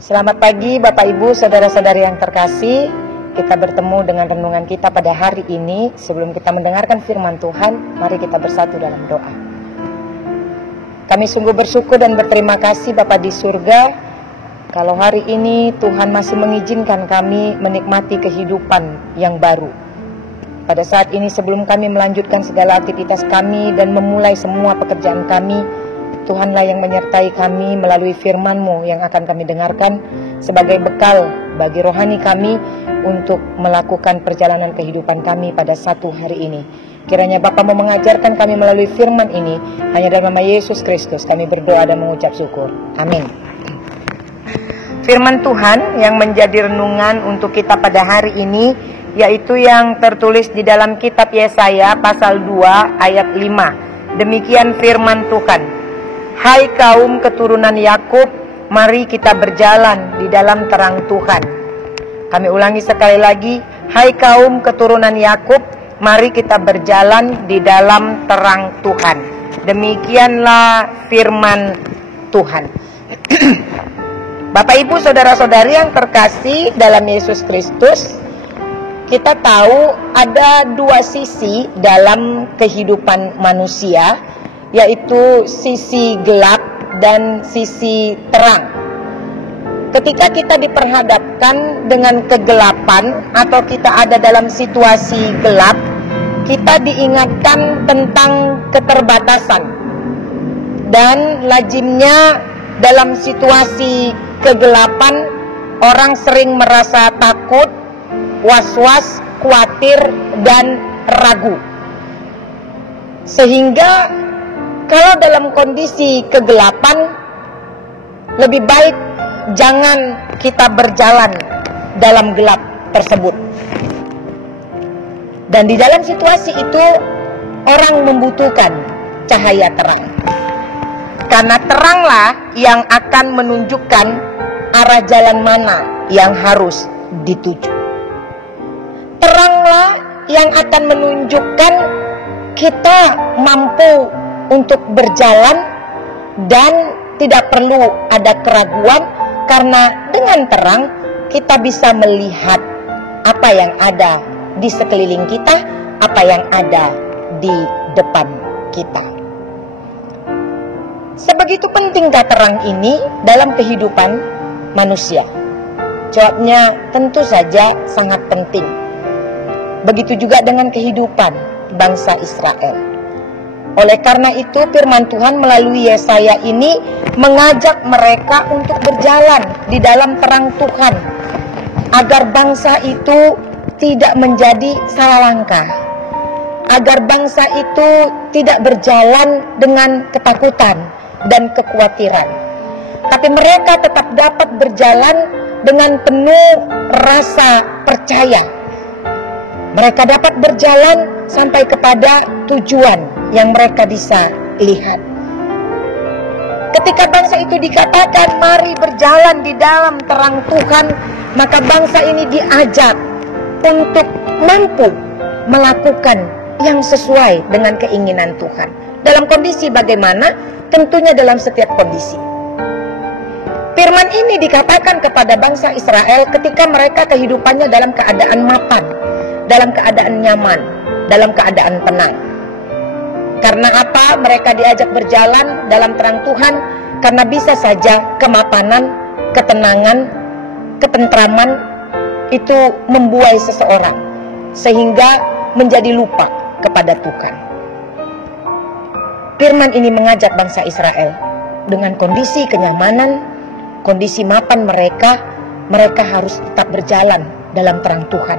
Selamat pagi Bapak Ibu, saudara-saudari yang terkasih. Kita bertemu dengan renungan kita pada hari ini. Sebelum kita mendengarkan firman Tuhan, mari kita bersatu dalam doa. Kami sungguh bersyukur dan berterima kasih Bapa di surga, kalau hari ini Tuhan masih mengizinkan kami menikmati kehidupan yang baru. Pada saat ini sebelum kami melanjutkan segala aktivitas kami dan memulai semua pekerjaan kami, Tuhanlah yang menyertai kami melalui firman-Mu yang akan kami dengarkan sebagai bekal bagi rohani kami untuk melakukan perjalanan kehidupan kami pada satu hari ini. Kiranya Bapa mau mengajarkan kami melalui firman ini, hanya dalam nama Yesus Kristus kami berdoa dan mengucap syukur. Amin. Firman Tuhan yang menjadi renungan untuk kita pada hari ini, yaitu yang tertulis di dalam kitab Yesaya pasal 2 ayat 5. Demikian firman Tuhan. Hai kaum keturunan Yakub, mari kita berjalan di dalam terang Tuhan. Kami ulangi sekali lagi. Hai kaum keturunan Yakub, mari kita berjalan di dalam terang Tuhan. Demikianlah firman Tuhan. Bapak Ibu saudara-saudari yang terkasih dalam Yesus Kristus, kita tahu ada dua sisi dalam kehidupan manusia, yaitu sisi gelap dan sisi terang. Ketika kita diperhadapkan dengan kegelapan atau kita ada dalam situasi gelap, kita diingatkan tentang keterbatasan. Dan lazimnya dalam situasi kegelapan, orang sering merasa takut, was-was, khawatir, dan ragu. Sehingga kalau dalam kondisi kegelapan, lebih baik jangan kita berjalan dalam gelap tersebut. Dan di dalam situasi itu, orang membutuhkan cahaya terang. Karena teranglah yang akan menunjukkan arah jalan mana yang harus dituju. Teranglah yang akan menunjukkan kita mampu untuk berjalan dan tidak perlu ada keraguan, karena dengan terang kita bisa melihat apa yang ada di sekeliling kita, apa yang ada di depan kita. Sebegitu pentingkah terang ini dalam kehidupan manusia? Jawabnya tentu saja sangat penting. Begitu juga dengan kehidupan bangsa Israel. Oleh karena itu firman Tuhan melalui Yesaya ini mengajak mereka untuk berjalan di dalam terang Tuhan, agar bangsa itu tidak menjadi salah langkah, agar bangsa itu tidak berjalan dengan ketakutan dan kekhawatiran, tapi mereka tetap dapat berjalan dengan penuh rasa percaya. Mereka dapat berjalan sampai kepada tujuan yang mereka bisa lihat. Ketika bangsa itu dikatakan mari berjalan di dalam terang Tuhan, maka bangsa ini diajak untuk mampu melakukan yang sesuai dengan keinginan Tuhan. Dalam kondisi bagaimana? Tentunya dalam setiap kondisi. Firman ini dikatakan kepada bangsa Israel ketika mereka kehidupannya dalam keadaan mapan, dalam keadaan nyaman, dalam keadaan tenang. Karena apa mereka diajak berjalan dalam terang Tuhan? Karena bisa saja kemapanan, ketenangan, ketentraman itu membuai seseorang sehingga menjadi lupa kepada Tuhan. Firman ini mengajak bangsa Israel dengan kondisi kenyamanan, kondisi mapan mereka harus tetap berjalan dalam terang Tuhan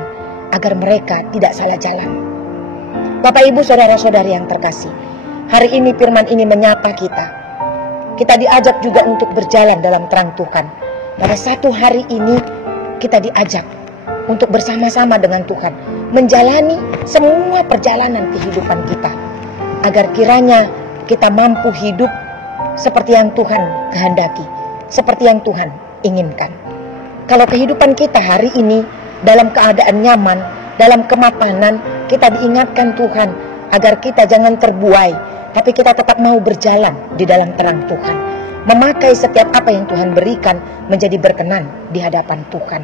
agar mereka tidak salah jalan. Bapak Ibu saudara-saudari yang terkasih, hari ini firman ini menyapa kita. Kita diajak juga untuk berjalan dalam terang Tuhan. Pada satu hari ini kita diajak untuk bersama-sama dengan Tuhan menjalani semua perjalanan kehidupan kita, agar kiranya kita mampu hidup seperti yang Tuhan kehendaki, seperti yang Tuhan inginkan. Kalau kehidupan kita hari ini dalam keadaan nyaman, dalam kemapanan, kita diingatkan Tuhan agar kita jangan terbuai, tapi kita tetap mau berjalan di dalam terang Tuhan. memakai setiap apa yang Tuhan berikan menjadi berkenan di hadapan Tuhan.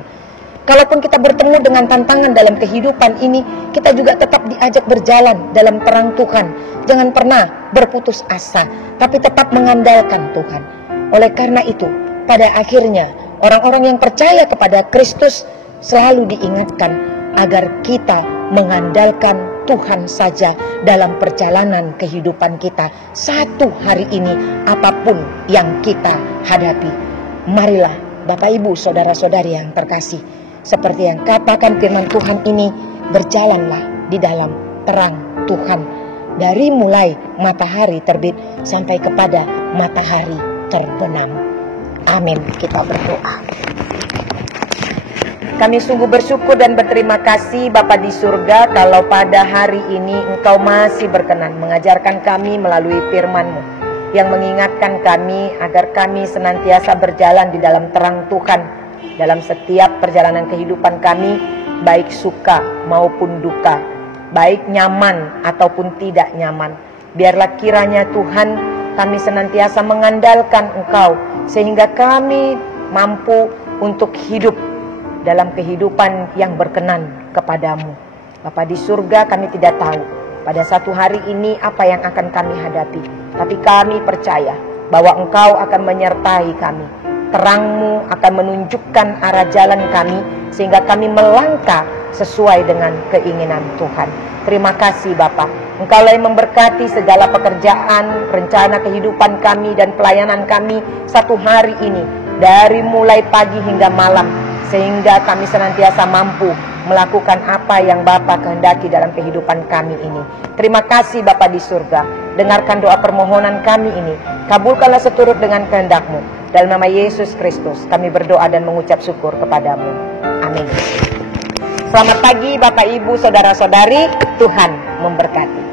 Kalaupun kita bertemu dengan tantangan dalam kehidupan ini, kita juga tetap diajak berjalan dalam terang Tuhan. Jangan pernah berputus asa, tapi tetap mengandalkan Tuhan. Oleh karena itu, pada akhirnya orang-orang yang percaya kepada Kristus selalu diingatkan agar kita mengandalkan Tuhan saja dalam perjalanan kehidupan kita. Satu hari ini, apapun yang kita hadapi. Marilah Bapak Ibu, saudara-saudari yang terkasih, seperti yang katakan firman Tuhan ini, berjalanlah di dalam terang Tuhan. Dari mulai matahari terbit sampai kepada matahari terbenam. Amin. Kita berdoa. Kami sungguh bersyukur dan berterima kasih Bapa di surga, kalau pada hari ini Engkau masih berkenan mengajarkan kami melalui firman-Mu, yang mengingatkan kami agar kami senantiasa berjalan di dalam terang Tuhan dalam setiap perjalanan kehidupan kami, baik suka maupun duka, baik nyaman ataupun tidak nyaman. Biarlah kiranya Tuhan, kami senantiasa mengandalkan Engkau, sehingga kami mampu untuk hidup dalam kehidupan yang berkenan kepadamu. Bapa di surga, kami tidak tahu pada satu hari ini apa yang akan kami hadapi, tapi kami percaya bahwa Engkau akan menyertai kami. Terang-Mu akan menunjukkan arah jalan kami, sehingga kami melangkah sesuai dengan keinginan Tuhan. Terima kasih Bapa. Engkaulah yang memberkati segala pekerjaan, rencana kehidupan kami dan pelayanan kami satu hari ini, dari mulai pagi hingga malam, sehingga kami senantiasa mampu melakukan apa yang Bapa kehendaki dalam kehidupan kami ini. Terima kasih Bapa di surga. Dengarkan doa permohonan kami ini. Kabulkanlah seturut dengan kehendak-Mu. Dalam nama Yesus Kristus kami berdoa dan mengucap syukur kepadamu. Amin. Selamat pagi Bapak Ibu, saudara-saudari. Tuhan memberkati.